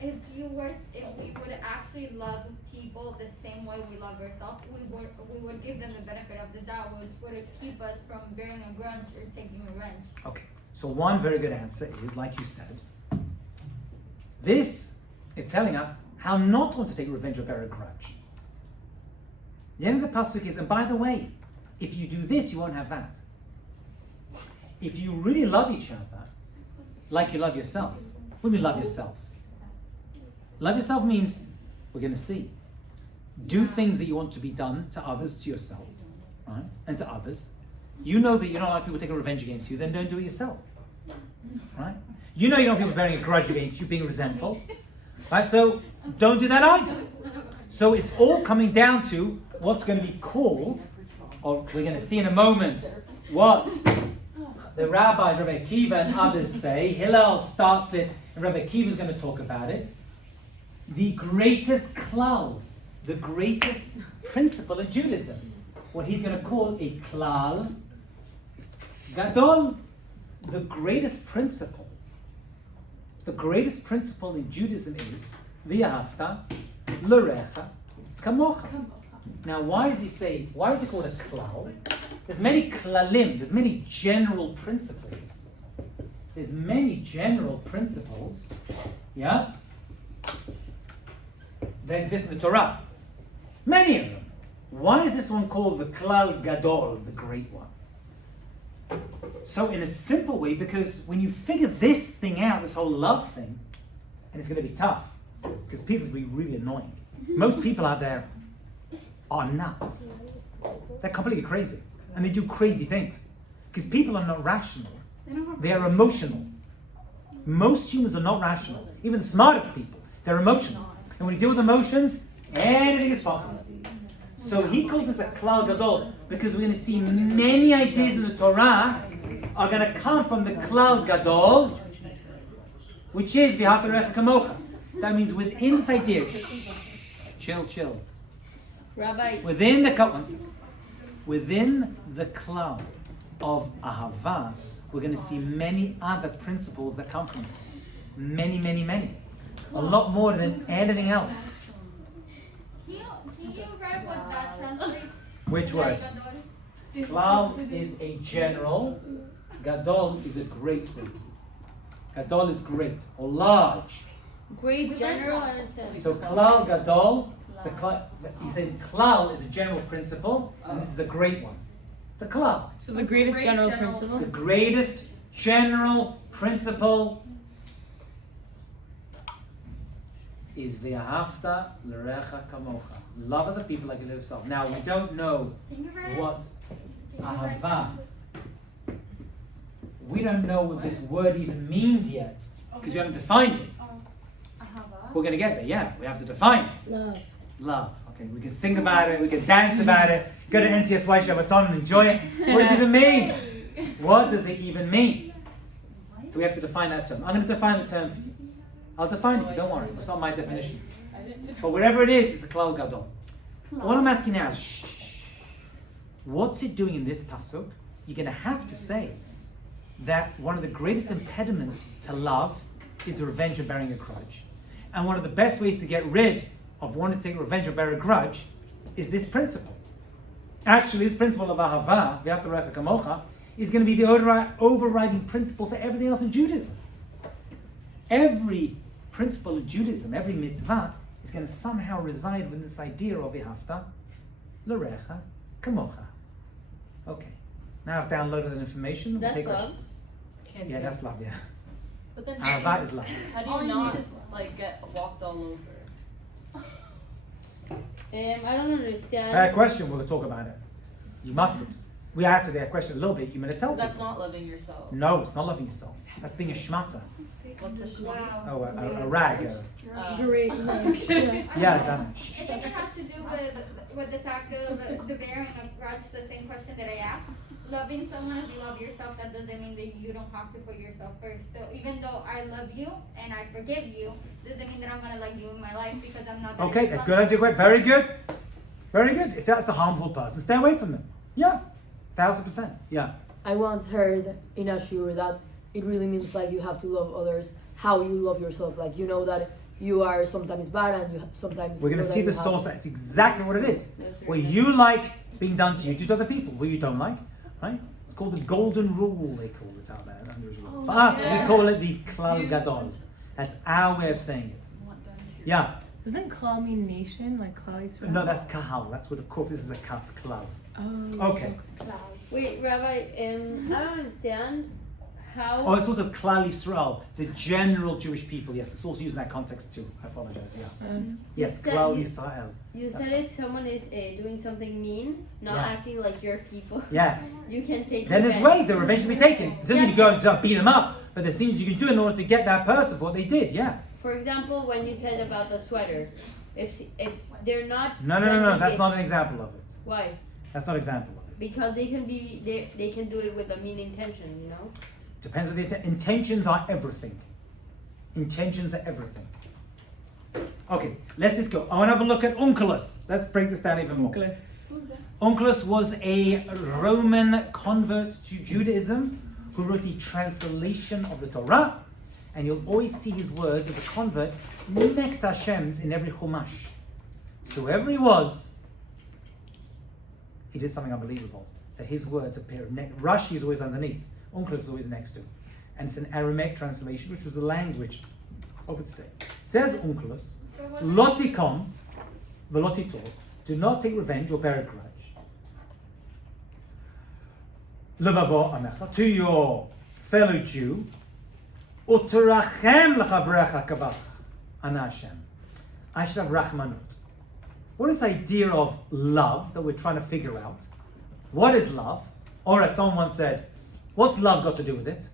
if we would actually love people the same way we love ourselves, we would give them the benefit of the doubt, which would keep us from bearing a grudge or taking revenge. Okay. So one very good answer is, like you said, this is telling us how not to want to take revenge or bear a grudge. The end of the pasuk is, and by the way, if you do this, you won't have that. If you really love each other, like you love yourself, what do you mean love yourself? Love yourself means, we're going to see, do things that you want to be done to others, to yourself, right? And to others. You know that you don't like people taking revenge against you, then don't do it yourself, right? You know you don't want people bearing a grudge against you, being resentful, right? So don't do that either. So it's all coming down to what's going to be called, or we're going to see in a moment, what the rabbi, Rabbi Akiva, and others say. Hillel starts it, and Rabbi Akiva is going to talk about it. The greatest klal, the greatest principle in Judaism, what he's going to call a klal gadol, the greatest principle in Judaism is v'yahavta l'recha kamocha. Now, why is it called a klal? There's many klalim, there's many general principles. Yeah, that exist in the Torah. Many of them. Why is this one called the klal gadol, the great one? So in a simple way, because when you figure this thing out, this whole love thing, and it's going to be tough, because people will be really annoying. Most people out there are nuts. They're completely crazy. And they do crazy things. Because people are not rational. They are emotional. Most humans are not rational. Even the smartest people, they're emotional. And when you deal with emotions, anything is possible. So he calls this a klal gadol, because we're going to see many ideas in the Torah are going to come from the klal gadol, which is v'yahavta l'recha kamocha. That means within this idea, chill. Rabbi. Within the klal of ahava, we're going to see many other principles that come from it. Many. A lot more than anything else. Can you write what that translates? Which word? Klal is a general. Gadol is a great thing. Gadol is great or large. Great general. So klal gadol. He said klal is a general principle, and this is a great one. It's a klal. So the greatest general principle? The greatest general principle is v'ahavta l'recha kamocha. Love other people like you love yourself. Now we don't know what ahava. We don't know what this word even means yet because we haven't defined it. We're going to get there. Yeah, we have to define it. Love. Love. Okay, we can sing about it. We can dance about it. Go to NCSY Shabbaton and enjoy it. What does it even mean? What does it even mean? So we have to define that term. I'm going to define the term for you. I'll define it for you, don't worry. It's not my definition. But whatever it is, it's a klal gadol. What I'm asking now is, what's it doing in this pasuk? You're going to have to say that one of the greatest impediments to love is revenge or bearing a grudge. And one of the best ways to get rid of wanting to take revenge or bear a grudge is this principle. Actually, this principle of ahava, v'ahavta l'recha kamocha, is going to be the overriding principle for everything else in Judaism. Every principle of Judaism, every mitzvah, is going to somehow reside within this idea of v'ahavta l'recha kamocha. Okay. Now I've downloaded that information. We'll take love. questions. Yeah, that's love, yeah. But then Ahava is love. how do you not like get walked all over? I don't understand. Fair question, we'll talk about it. You mustn't. We answered that question a little bit. You're going to tell That's people. not loving yourself. No, it's not loving yourself. That's being a shmata. What's the shmata? Oh, a rag. Great. Yeah, done. I think it has to do with the fact of the bearing of grudge, the same question that I asked. Loving someone as you love yourself, that doesn't mean that you don't have to put yourself first. So even though I love you and I forgive you, doesn't mean that I'm going to like you in my life because I'm not that Okay, in love. good answer. Very good. Very good. If that's a harmful person, stay away from them. Yeah, 1000%. Yeah. I once heard in a shiur that it really means like you have to love others how you love yourself. Like you know that you are sometimes bad and you sometimes. We're going to see the source. That's exactly what it is. What you like being done to you, do to other people. What you don't like, right? It's called the golden rule, they call it out there. For us, we call it the klal gadol. That's our way of saying it. Yeah. Doesn't klal mean nation, like klal Yisrael? No, that's kahal. That's what the kuf is a kaf klal. Oh. Okay. Wait, Rabbi, I don't understand how. Oh, it's also klal Yisrael, the general Jewish people. Yes, it's also used in that context too. I apologize. Yeah. Yes, klal Yisrael. You said if someone is doing something mean, not acting like your people. Yeah. You can take. Then there's revenge. ways that revenge can be taken. It doesn't mean you go and start beating them up, but there's things you can do in order to get that person for what they did. Yeah. For example, when you said about the sweater, if they're not. No. That's not an example of it. Why? That's not an example of it. Because they can be they can do it with a mean intention, you know. Depends on the intentions are everything. Intentions are everything. Okay, let's just go. I want to have a look at Onkelos. Let's break this down even more. Onkelos was a Roman convert to Judaism who wrote a translation of the Torah, and you'll always see his words as a convert next to Hashem's in every Chumash. So whoever he was, he did something unbelievable. That his words appear. Rashi is always underneath. Onkelos is always next to. And it's an Aramaic translation, which was the language of its day. Says Onkelos, Lotikom, Velotitor, do not take revenge or bear a grudge. Levavo amecha, to your fellow Jew, uterachem lechavrecha kavacha, ana Hashem. I should have rachmanut. What is the idea of love that we're trying to figure out? What is love? Or as someone once said, what's love got to do with it?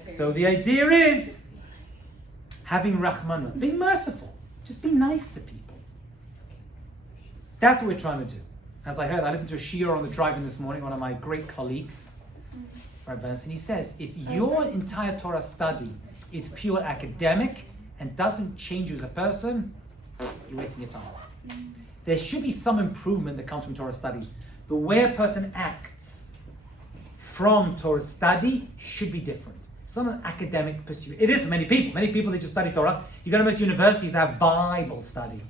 So the idea is having rachmanut, being merciful, just be nice to people. That's what we're trying to do. As I listened to a shiur on the drive-in this morning, one of my great colleagues, Rabbi Benson, he says, if your entire Torah study is pure academic and doesn't change you as a person, you're wasting your time. There should be some improvement that comes from Torah study. The way a person acts from Torah study should be different. It's not an academic pursuit. It is for many people. Many people, they just study Torah. You go to most universities that have Bible study,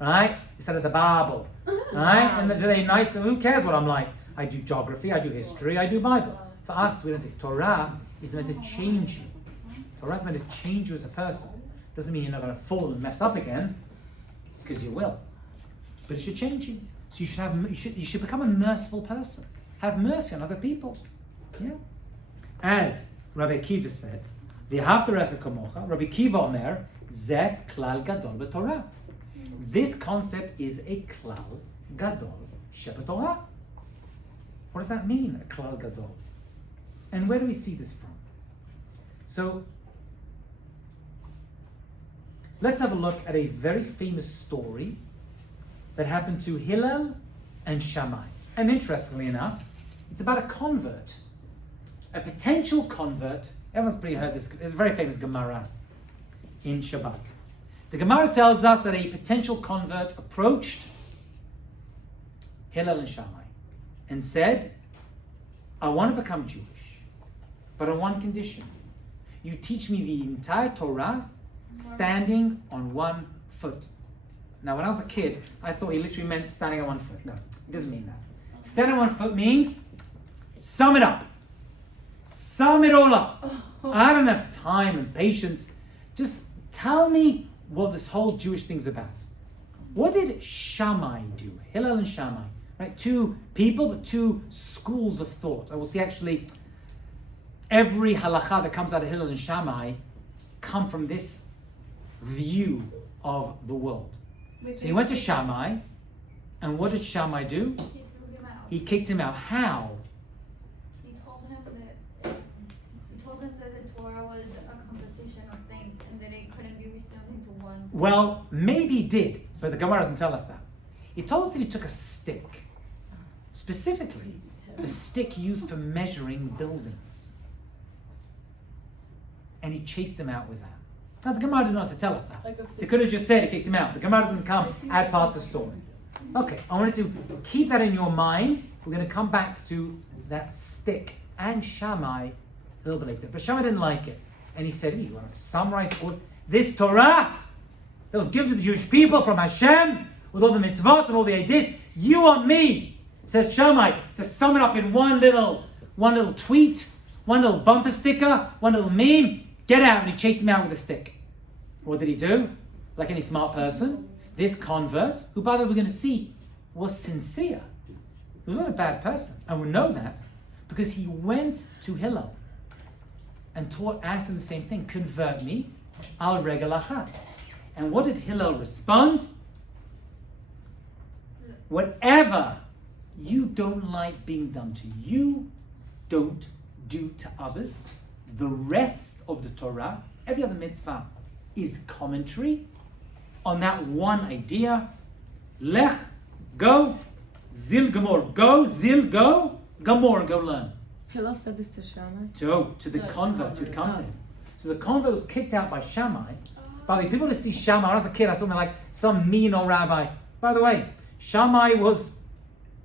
right? You study the Bible, right? And they're nice, and who cares what I'm like? I do geography, I do history, I do Bible. For us, we don't say Torah is meant to change you. Torah is meant to change you as a person. Doesn't mean you're not going to fall and mess up again, because you will. But it should change you. So you should become a merciful person. Have mercy on other people. Yeah. As Rabbi Akiva said, V'ahavta recha kamocha, Rabbi Akiva omer, ze klal gadol b'Torah. This concept is a klal gadol shebetorah. What does that mean, a klal gadol? And where do we see this from? So, let's have a look at a very famous story that happened to Hillel and Shamai. And interestingly enough, it's about a convert, a potential convert. Everyone's pretty heard this. It's a very famous Gemara in Shabbat. The Gemara tells us that a potential convert approached Hillel and Shamai and said, I want to become Jewish, but on one condition. You teach me the entire Torah standing on one foot. Now, when I was a kid, I thought he literally meant standing on one foot. No, it doesn't mean that. Standing on one foot means sum it up. Sum it all up. I don't have time and patience. Just tell me what this whole Jewish thing's about. What did Shammai do? Hillel and Shammai. Right? Two people, but two schools of thought. I will see actually every halakha that comes out of Hillel and Shammai come from this view of the world. So he went to Shammai, and what did Shammai do? He threw him out. He kicked him out. How? He told him that the Torah was a composition of things and that it couldn't be resumed into one. Well, maybe he did, but the Gemara doesn't tell us that. He told us that he took a stick, specifically the stick used for measuring buildings, and he chased him out with that. Now, the Gemara did not to tell us that. They could have just said he kicked him out. The Gemara doesn't come add past the story. Okay, I wanted to keep that in your mind. We're going to come back to that stick and Shammai a little bit later. But Shammai didn't like it. And he said, you want to summarize all this Torah that was given to the Jewish people from Hashem with all the mitzvot and all the ideas? You want me, says Shammai, to sum it up in one little tweet, one little bumper sticker, one little meme? Get out. And he chased him out with a stick. What did he do? Like any smart person, this convert, who by the way we're going to see was sincere, he was not a bad person, and we know that because he went to Hillel and asked him the same thing, convert me, al regalacha. And what did Hillel respond? Whatever you don't like being done to you, don't do to others. The rest of the Torah, every other mitzvah, is commentary on that one idea. Lech, go, zil gamor, go, zil, go, gamor, go learn. Hillel said this to Shammai? To the convert who'd come to him. So the convert was kicked out by Shammai. By the way, people that see Shammai, when I was a kid, I saw him like some mean old rabbi. By the way, Shammai was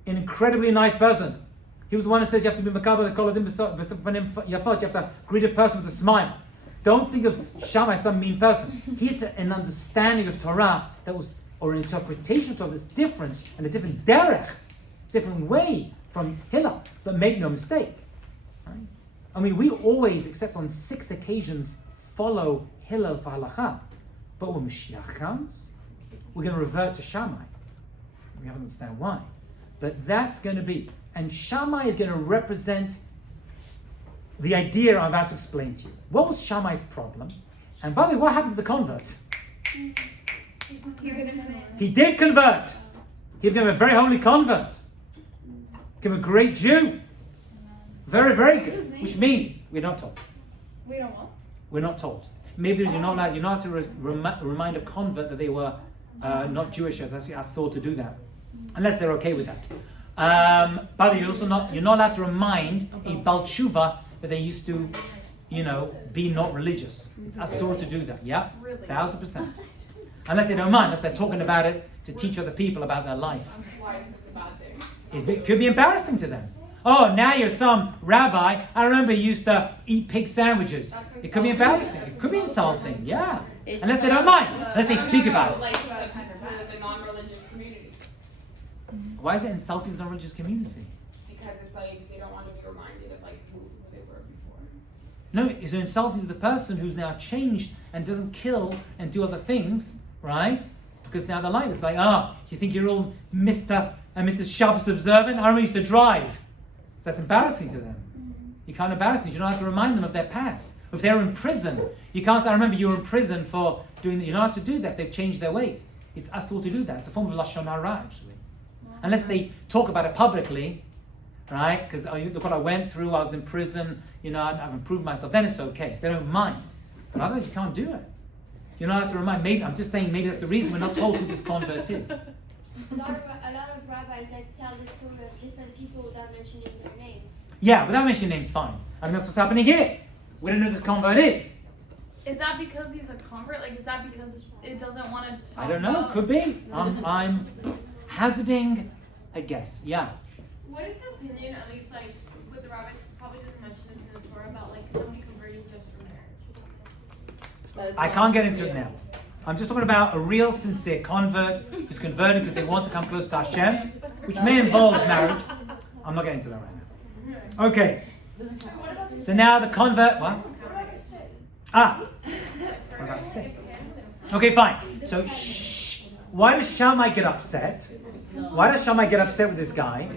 an incredibly nice person. He was the one who says you have to be makabel koladim yafot. You have to greet a person with a smile. Don't think of Shammai as some mean person. He had an understanding of Torah that was, or an interpretation of Torah that's different, and a different derech, different way from Hillel. But make no mistake, right? I mean, we always, except on 6 occasions, follow Hillel for halacha. But when Mashiach comes, we're going to revert to Shammai. We haven't understand why. But that's going to be. And Shammai is going to represent the idea I'm about to explain to you. What was Shammai's problem? And by the way, what happened to the convert? He did convert. He became a very holy convert. Became a great Jew. Very, very good. Which means we're not told. We don't want. We're not told. Maybe you're not allowed to remind a convert that they were not Jewish. As I saw to do that, unless they're okay with that. By the way, you're not allowed to remind a Bal Tshuva that they used to, be not religious. It's asur to do that. Yeah, 1,000%. Unless they don't mind, unless they're talking about it to teach other people about their life. Why is this a bad thing? It could be embarrassing to them. Oh, now you're some rabbi. I remember you used to eat pig sandwiches. It could be embarrassing. It could be insulting. Yeah, unless they don't mind. Unless they speak about it. Like the non-religious community. Why is it insulting the non-religious community? Because it's like they don't want to be reminded of like who they were before. No, it's insulting to the person who's now changed and doesn't kill and do other things, right? Because now they're like, it's like, you think you're all Mr. and Mrs. Shabbos observant? I remember you used to drive. So that's embarrassing to them. You can't embarrass them. You don't have to remind them of their past. If they're in prison, you can't say, I remember you were in prison for doing that. You don't have to do that. They've changed their ways. It's asur to do that. It's a form of lashon hara, actually. Unless they talk about it publicly, right? Because look what I went through. I was in prison. I've improved myself. Then it's okay. If they don't mind. But otherwise, you can't do it. You don't have to remind. Maybe I'm just saying. Maybe that's the reason we're not told who this convert is. A lot of rabbis tell the story of different people without mentioning their name. Yeah, without mentioning names, fine. I mean, that's what's happening here. We don't know who this convert is. Is that because he's a convert? Like, is that because it doesn't want to talk I don't know. about... Could be. I'm hazarding a guess. Yeah. What is the opinion, at least like with the rabbis, probably doesn't mention this in the Torah, about like somebody converting just for marriage? I can't get into it now. I'm just talking about a real sincere convert who's converted because they want to come close to Hashem, which may involve marriage. I'm not getting into that right now. Okay. So now the convert, what? What about the steak? Okay, fine. So, why does Shamai get upset? Why does Shamai get upset with this guy?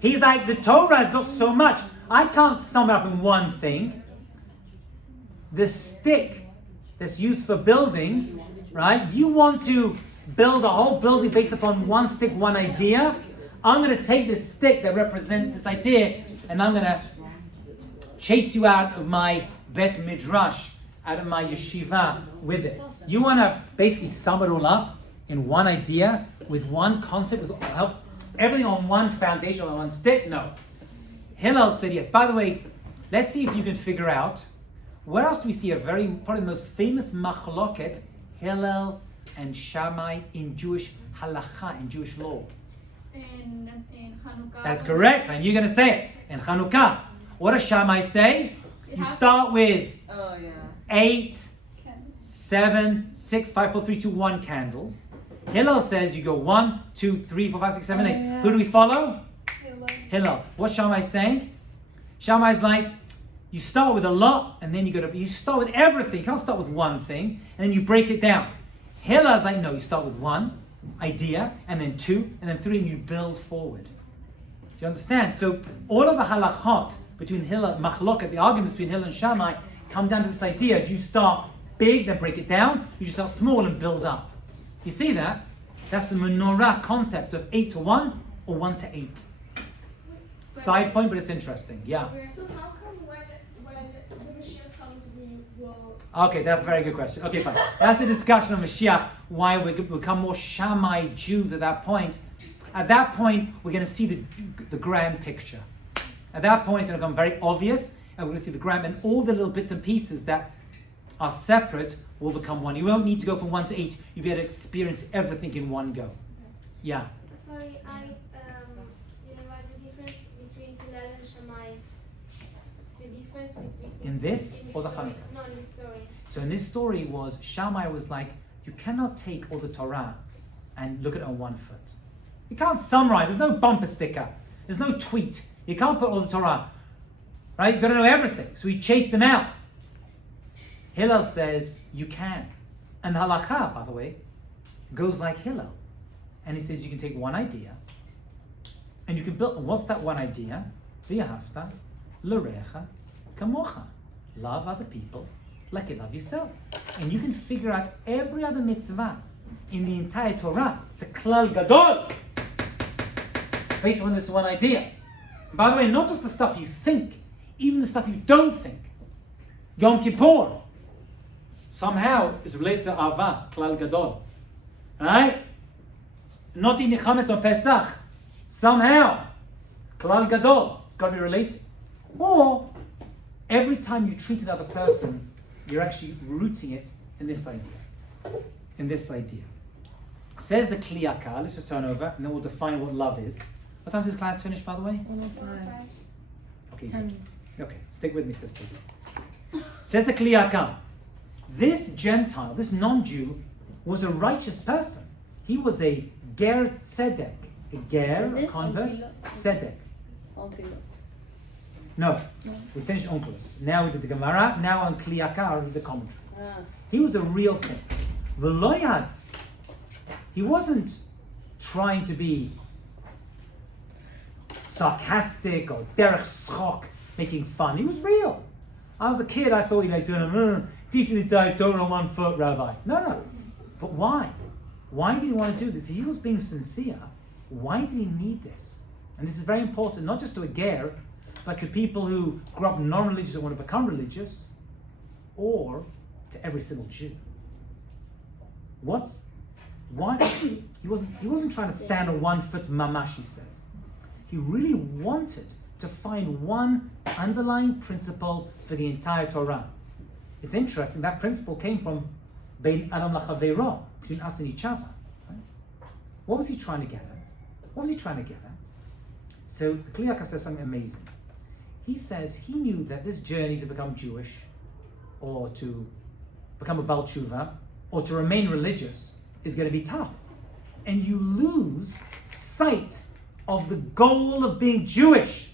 He's like, the Torah has got so much. I can't sum it up in one thing. The stick that's used for buildings, right? You want to build a whole building based upon one stick, one idea. I'm going to take this stick that represents this idea and I'm going to chase you out of my bet midrash, out of my yeshiva with it. You want to basically sum it all up in one idea, with one concept, with help everything on one foundation, on one stick? No. Hillel said yes. By the way, let's see if you can figure out where else do we see probably the most famous machloket, Hillel and Shamai in Jewish halacha, in Jewish law. In Hanukkah. That's correct, and you're going to say it in Hanukkah. What does Shamai say? You start with 8, 7, 6, 5, 4, 3, 2, 1 candles. Hillel says you go 1, 2, 3, 4, 5, 6, 7, 8. Who do we follow? Hillel. What's Shammai saying? Shammai's like, you start with a lot, and then you start with everything. You can't start with one thing, and then you break it down. Hillel's like, no, you start with one idea, and then 2, and then 3, and you build forward. Do you understand? So all of the halachot between Hillel, machloket, the arguments between Hillel and Shammai, come down to this idea. Do you start big, then break it down? You start small and build up. You see that? That's the menorah concept of 8 to 1 or 1 to 8. Side point, but it's interesting. Yeah. So how come when the Mashiach comes, we will... Okay, that's a very good question. Okay, fine. That's the discussion of Mashiach, why we become more Shammai Jews at that point. At that point, we're going to see the grand picture. At that point, it's going to become very obvious, and we're going to see the grand, and all the little bits and pieces that are separate will become one. You won't need to go from 1 to 8. You'll be able to experience everything in one go. Yeah. Sorry, you know what the difference between Hillel and Shammai? The difference between... In this or the Hanukkah? No, in this story. So in this story was, Shammai was like, you cannot take all the Torah and look at it on one foot. You can't summarize. There's no bumper sticker. There's no tweet. You can't put all the Torah. Right? You've got to know everything. So he chased them out. Hillel says, you can. And the halakha, by the way, goes like Hillel. And he says you can take one idea and you can build, what's that one idea? V'yahavta l'recha kamocha. Love other people like you love yourself. And you can figure out every other mitzvah in the entire Torah. It's a klal gadol. Based on this one idea. And by the way, not just the stuff you think, even the stuff you don't think. Yom Kippur somehow is related to Ava, klal gadol. Right? Not eating chametz on Pesach. Somehow, klal gadol. It's got to be related. Or every time you treat another person, you're actually rooting it in this idea. In this idea. Says the kliyaka. Let's just turn over and then we'll define what love is. What time does this class finish, by the way? 1:05. Okay, 10 good. minutes. Okay, stick with me, sisters. Says the kliyaka. This Gentile, this non-Jew, was a righteous person. He was a ger tzedek. A ger, a convert, tzedek. No, we finished Onkelos. Now we did the Gemara. Now on Kliyakar is a commentary. He was a real thing. The Loyad, he wasn't trying to be sarcastic or derech schok, making fun. He was real. I was a kid, I thought, teaching the Torah on 1 foot, Rabbi. No. But why? Why did he want to do this? He was being sincere. Why did he need this? And this is very important, not just to a ger, but to people who grew up non-religious and want to become religious, or to every single Jew. Why? He wasn't trying to stand on 1 foot mamash, he says. He really wanted to find one underlying principle for the entire Torah. It's interesting, that principle came from Bein Adam Lachaveiro, between us and each other. Right? What was he trying to get at? So the Kli Yakar says something amazing. He says he knew that this journey to become Jewish, or to become a Baal Tshuva, or to remain religious, is going to be tough. And you lose sight of the goal of being Jewish.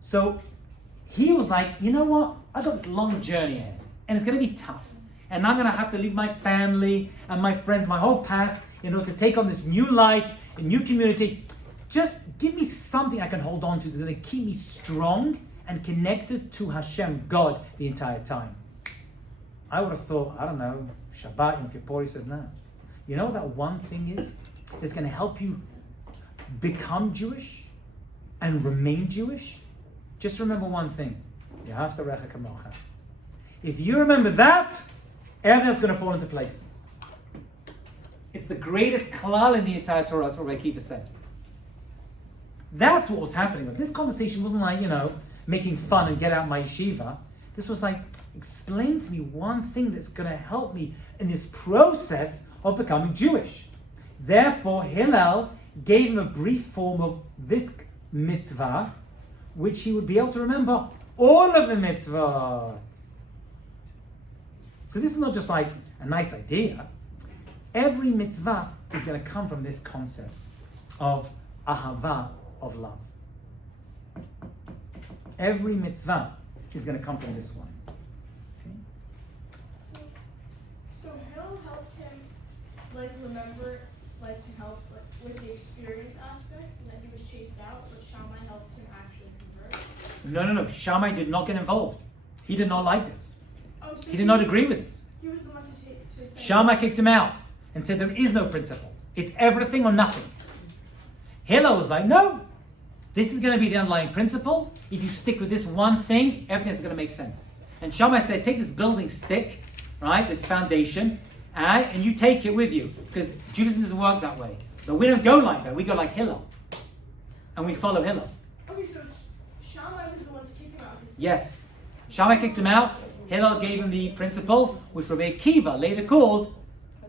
So he was like, you know what? I've got this long journey ahead, and it's going to be tough. And I'm going to have to leave my family and my friends, my whole past, in order to take on this new life, a new community. Just give me something I can hold on to that's going to keep me strong and connected to Hashem, God, the entire time. I would have thought, I don't know, Shabbat, Yom Kippur. He says, no. You know what that one thing is? That's going to help you become Jewish and remain Jewish? Just remember one thing. If you remember that, everything else is going to fall into place. It's the greatest klal in the entire Torah. That's what Rabbi Akiva said. That's what was happening. This conversation wasn't like, making fun and get out my yeshiva. This was like, explain to me one thing that's going to help me in this process of becoming Jewish. Therefore, Hillel gave him a brief form of this mitzvah, which he would be able to remember all of the mitzvot. So this is not just like a nice idea. Every mitzvah is going to come from this concept of ahava, of love. Every mitzvah is going to come from this one. Okay? So Hillel helped him, remember, to help with the experience aspect, and that he was chased out, but Shamai helped him actually convert? No. Shamai did not get involved. He did not like this. Oh, so he did not agree with this. He was the one to say. Shamai kicked him out and said there is no principle. It's everything or nothing. Hillel was like, no. This is going to be the underlying principle. If you stick with this one thing, everything is going to make sense. And Shamai said, take this building stick, right, this foundation, and you take it with you. Because Judaism doesn't work that way. But we don't go like that. We go like Hillel. And we follow Hillel. Okay, so Shamai was the one to kick him out. Yes. Shamai kicked him out. Hillel gave him the principle, which Rabbi Akiva later called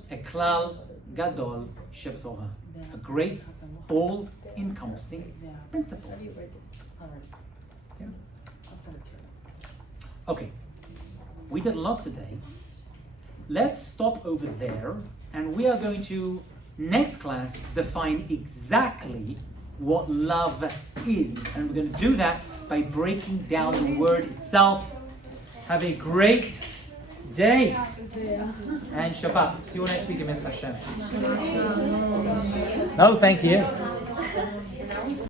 a klal gadol sheb Torah. A great, all-encompassing principle. Yeah. Okay, we did a lot today. Let's stop over there, and we are going to, next class, define exactly what love is. And we're going to do that by breaking down the word itself. Have a great day and Shabbat. See you next week in Miss Hashem. No, thank you.